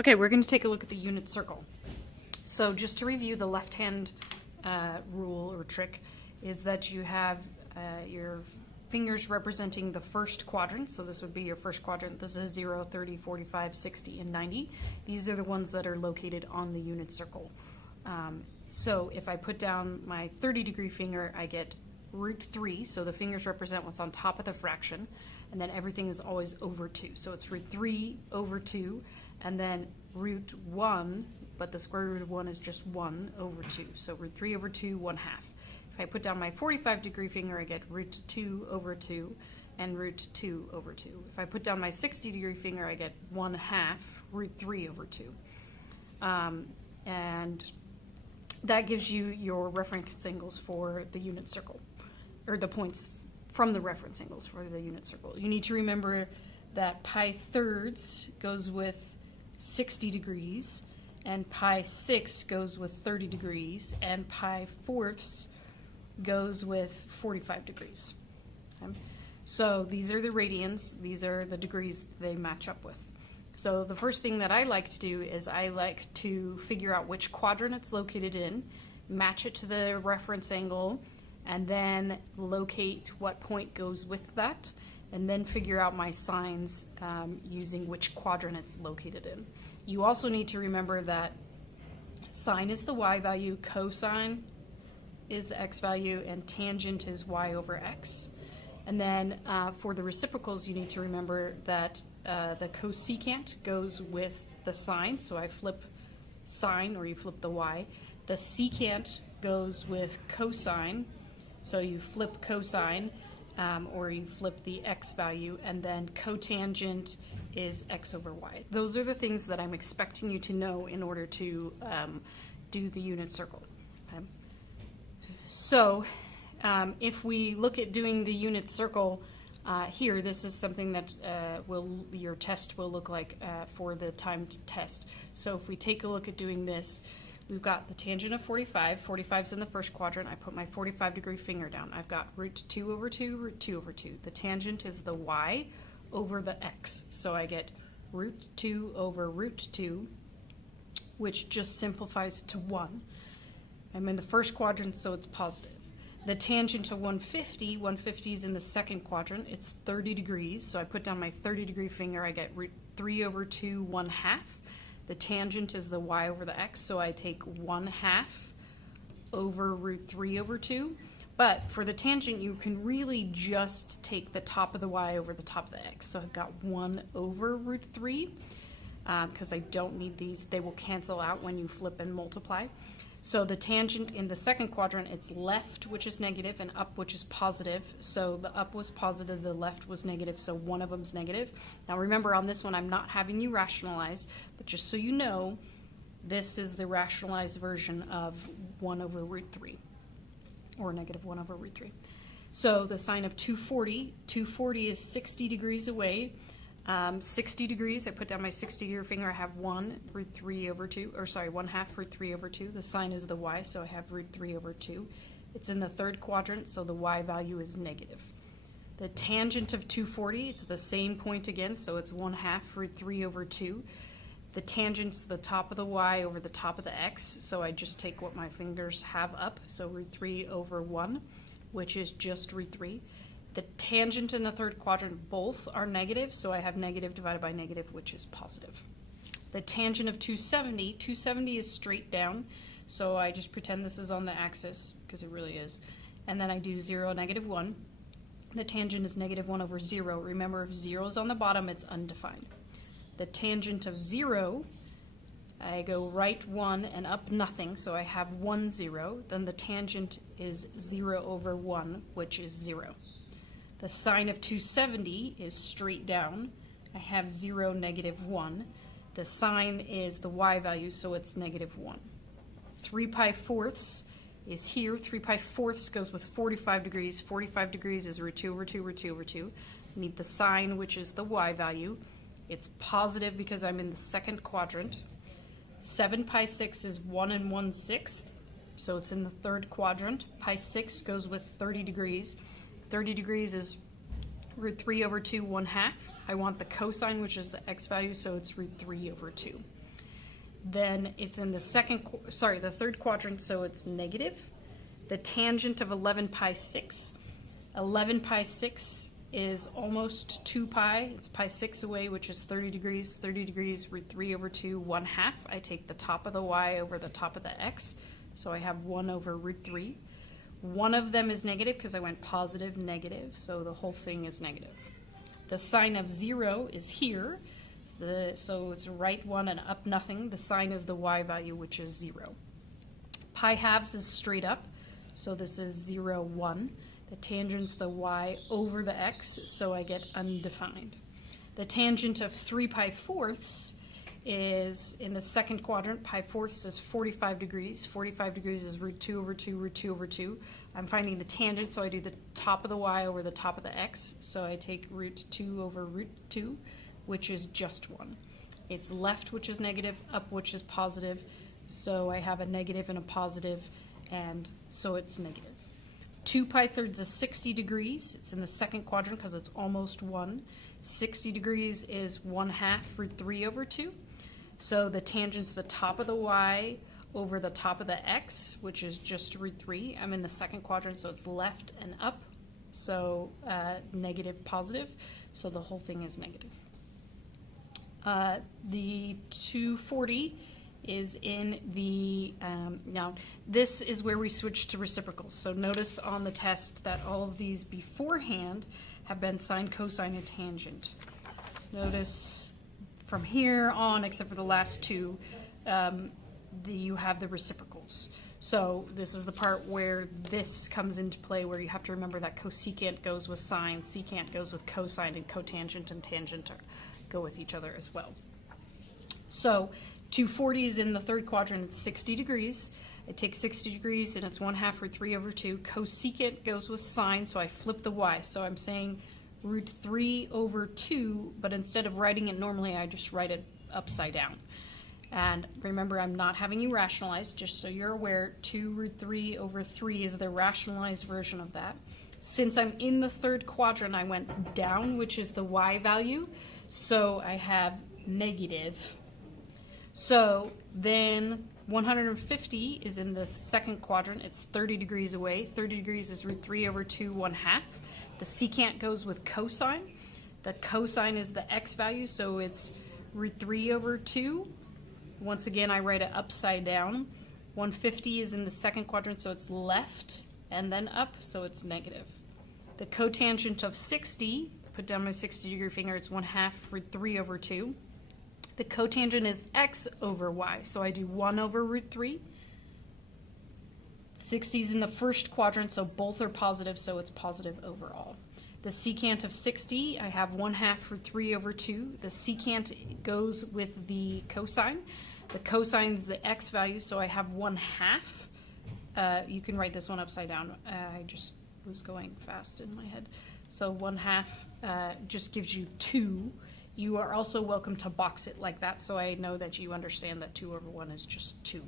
Okay, we're going to take a look at the unit circle. So just to review, the left-hand rule or trick is that you have your fingers representing the first quadrant. So this would be your first quadrant. This is 0, 30, 45, 60, and 90. These are the ones that are located on the unit circle. So if I put down my 30-degree finger, I get root 3. So the fingers represent what's on top of the fraction. And then everything is always over 2. So it's root 3 over 2. And then root 1, but the square root of 1 is just 1 over 2. So root 3 over 2, 1/2. If I put down my 45-degree finger, I get root 2 over 2 and root 2 over 2. If I put down my 60-degree finger, I get 1/2 root 3 over 2. And that gives you your reference angles for the unit circle, or the points from the reference angles for the unit circle. You need to remember that pi thirds goes with 60 degrees, and pi 6 goes with 30 degrees, and pi fourths goes with 45 degrees. Okay? So these are the radians, these are the degrees they match up with. So the first thing that I like to do is I like to figure out which quadrant it's located in, match it to the reference angle, and then locate what point goes with that, and then figure out my signs using which quadrant it's located in. You also need to remember that sine is the y value, cosine is the x value, and tangent is y over x. And then for the reciprocals, you need to remember that the cosecant goes with the sine, so I flip sine, or you flip the y. The secant goes with cosine, so you flip cosine, or you flip the x value, and then cotangent is x over y. Those are the things that I'm expecting you to know in order to do the unit circle. Okay? So if we look at doing the unit circle here, this is something that your test will look like for the timed test. So if we take a look at doing this, we've got the tangent of 45. 45 is in the first quadrant. I put my 45-degree finger down. I've got root 2 over 2, root 2 over 2. The tangent is the y over the x. So I get root 2 over root 2, which just simplifies to 1. I'm in the first quadrant, so it's positive. The tangent to 150, 150 is in the second quadrant. It's 30 degrees, so I put down my 30-degree finger. I get root 3 over 2, 1/2. The tangent is the y over the x, so I take 1/2 over root 3 over 2. But for the tangent, you can really just take the top of the y over the top of the x. So I've got 1 over root 3, because I don't need these. They will cancel out when you flip and multiply. So the tangent in the second quadrant, it's left, which is negative, and up, which is positive. So the up was positive, the left was negative, so one of them's negative. Now remember, on this one, I'm not having you rationalize, but just so you know, this is the rationalized version of 1 over root 3, or negative 1 over root 3. So the sine of 240 is 60 degrees away. 60 degrees, I put down my 60-degree finger, I have 1 root 3 over 2, or sorry, 1/2 root 3 over 2. The sine is the y, so I have root 3 over 2. It's in the third quadrant, so the y value is negative. The tangent of 240, it's the same point again, so it's 1/2 root 3 over 2. The tangent's the top of the y over the top of the x, so I just take what my fingers have up, so root 3 over 1, which is just root 3. The tangent and the third quadrant both are negative, so I have negative divided by negative, which is positive. The tangent of 270 is straight down, so I just pretend this is on the axis, because it really is. And then I do 0, -1. The tangent is -1 over 0. Remember, if 0 is on the bottom, it's undefined. The tangent of 0, I go right 1 and up nothing, so I have 1, 0. Then the tangent is 0 over 1, which is 0. The sine of 270 is straight down. I have 0, -1. The sine is the y value, so it's -1. 3 pi fourths is here. 3 pi fourths goes with 45 degrees. 45 degrees is root 2 over 2, root 2 over 2. I need the sine, which is the y value. It's positive because I'm in the second quadrant. 7 pi 6 is 1 1/6, so it's in the third quadrant. Pi 6 goes with 30 degrees. 30 degrees is root 3 over 2, 1/2. I want the cosine, which is the x value, so it's root 3 over 2. then it's in the the third quadrant, so it's negative. The tangent of 11 pi 6. 11 pi 6 is almost 2 pi. It's pi 6 away, which is 30 degrees. 30 degrees, root 3 over 2, 1/2. I take the top of the y over the top of the x, so I have 1 over root 3. One of them is negative because I went positive, negative, so the whole thing is negative. The sign of 0 is here, so it's right 1 and up nothing. The sign is the y value, which is 0. Pi halves is straight up, so this is 0, 1. The tangent's the y over the x, so I get undefined. The tangent of 3 pi fourths is in the second quadrant. Pi fourths is 45 degrees. 45 degrees is root 2 over 2, root 2 over 2. I'm finding the tangent, so I do the top of the y over the top of the x. So I take root 2 over root 2, which is just 1. It's left, which is negative, up, which is positive. So I have a negative and a positive, and so it's negative. 2 pi thirds is 60 degrees. It's in the second quadrant because it's almost 1. 60 degrees is 1/2 root 3 over 2. So the tangent's the top of the y over the top of the x, which is just root 3. I'm in the second quadrant, so it's left and up. So negative, positive. So the whole thing is negative. The 240 is in the, now this is where we switch to reciprocals. So notice on the test that all of these beforehand have been sine, cosine, and tangent. Notice from here on, except for the last two, you have the reciprocals. So this is the part where this comes into play, where you have to remember that cosecant goes with sine, secant goes with cosine, and cotangent and tangent go with each other as well. So 240 is in the third quadrant. It's 60 degrees. I take 60 degrees, and it's 1/2 root 3 over 2. Cosecant goes with sine, so I flip the y. So I'm saying root 3 over 2, but instead of writing it normally, I just write it upside down. And remember, I'm not having you rationalize, just so you're aware, 2 root 3 over 3 is the rationalized version of that. Since I'm in the third quadrant, I went down, which is the y value, so I have negative. So then 150 is in the second quadrant. It's 30 degrees away. 30 degrees is root 3 over 2, 1/2. The secant goes with cosine. The cosine is the x value, so it's root 3 over 2. Once again, I write it upside down. 150 is in the second quadrant, so it's left and then up, so it's negative. The cotangent of 60, put down my 60-degree finger, it's 1/2 root 3 over 2. The cotangent is x over y, so I do 1 over root 3. 60 is in the first quadrant, so both are positive, so it's positive overall. The secant of 60, I have 1/2 root 3 over 2. The secant goes with the cosine. The cosine is the x value, so I have 1/2. You can write this one upside down. I just was going fast in my head. So 1/2 just gives you 2. You are also welcome to box it like that, so I know that you understand that 2 over 1 is just 2.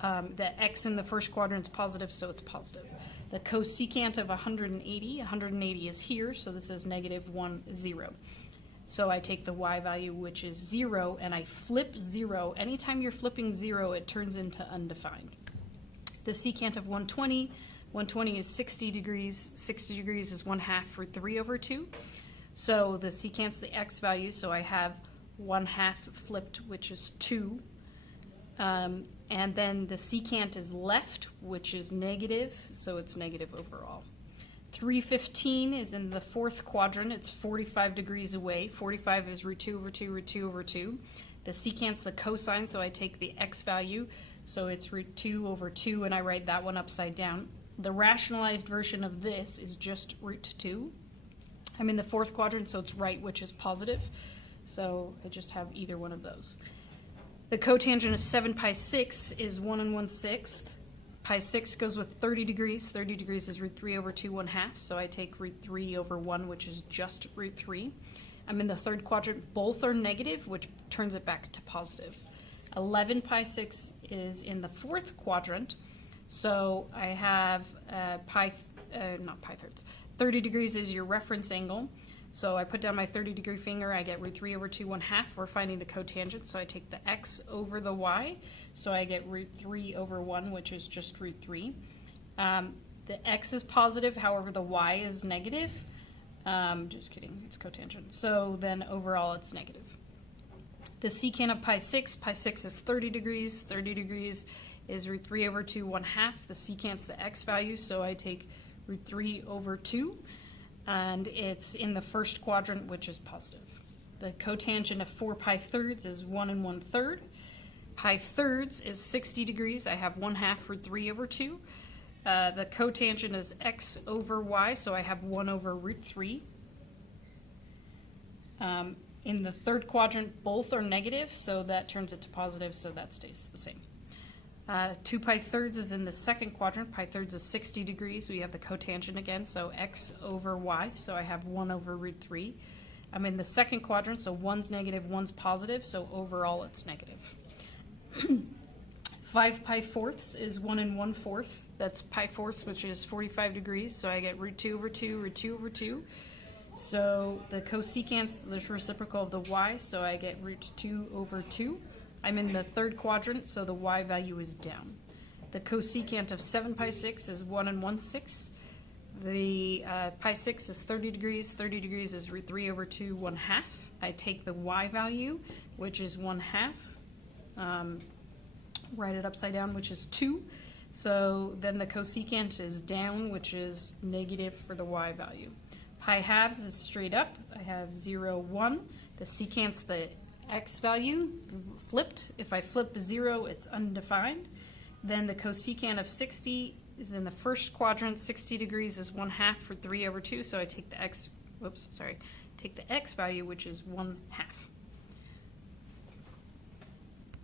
The x in the first quadrant is positive, so it's positive. The cosecant of 180 is here, so this is negative 1, 0. So I take the y value, which is 0, and I flip 0. Anytime you're flipping 0, it turns into undefined. The secant of 120 is 60 degrees. 60 degrees is 1/2 root 3 over 2. So the secant's the x value, so I have 1/2 flipped, which is 2. And then the secant is left, which is negative, so it's negative overall. 315 is in the fourth quadrant. It's 45 degrees away. 45 is root 2 over 2, root 2 over 2. The secant's the cosine, so I take the x value, so it's root 2 over 2, and I write that one upside down. The rationalized version of this is just root 2. I'm in the fourth quadrant, so it's right, which is positive. So I just have either one of those. The cotangent of 7 pi 6 is 1 1/6. Pi 6 goes with 30 degrees. 30 degrees is root 3 over 2, 1/2. So I take root 3 over 1, which is just root 3. I'm in the third quadrant. Both are negative, which turns it back to positive. 11 pi 6 is in the fourth quadrant. So I have not pi thirds. 30 degrees is your reference angle. So I put down my 30-degree finger, I get root 3 over 2 1/2. We're finding the cotangent, so I take the x over the y. So I get root 3 over 1, which is just root 3. The x is positive, however the y is negative. Just kidding, it's cotangent. So then overall it's negative. The secant of pi 6 is 30 degrees. 30 degrees is root 3 over 2 1/2. The secant's the x value, so I take root 3 over 2. And it's in the first quadrant, which is positive. The cotangent of 4 pi thirds is 1 1/3. Pi thirds is 60 degrees. I have 1/2 root 3 over 2. The cotangent is x over y, so I have 1 over root 3. In the third quadrant, both are negative, so that turns it to positive, so that stays the same. 2 pi thirds is in the second quadrant. Pi thirds is 60 degrees. We have the cotangent again, so x over y, so I have 1 over root 3. I'm in the second quadrant, so 1's negative, 1's positive, so overall it's negative. 5 pi fourths is 1 1/4. That's pi fourths, which is 45 degrees, so I get root 2 over 2, root 2 over 2. So the cosecant's the reciprocal of the y, so I get root 2 over 2. I'm in the third quadrant, so the y value is down. The cosecant of 7 pi 6 is 1 1/6. The pi 6 is 30 degrees. 30 degrees is root 3 over 2 1/2. I take the y value, which is 1/2. Write it upside down, which is 2. So then the cosecant is down, which is negative for the y value. Pi halves is straight up. I have 0, 1. The secant's the x value flipped. If I flip 0, it's undefined. Then the cosecant of 60 is in the first quadrant. 60 degrees is 1/2 for 3 over 2, so I take the x, take the x value, which is 1/2.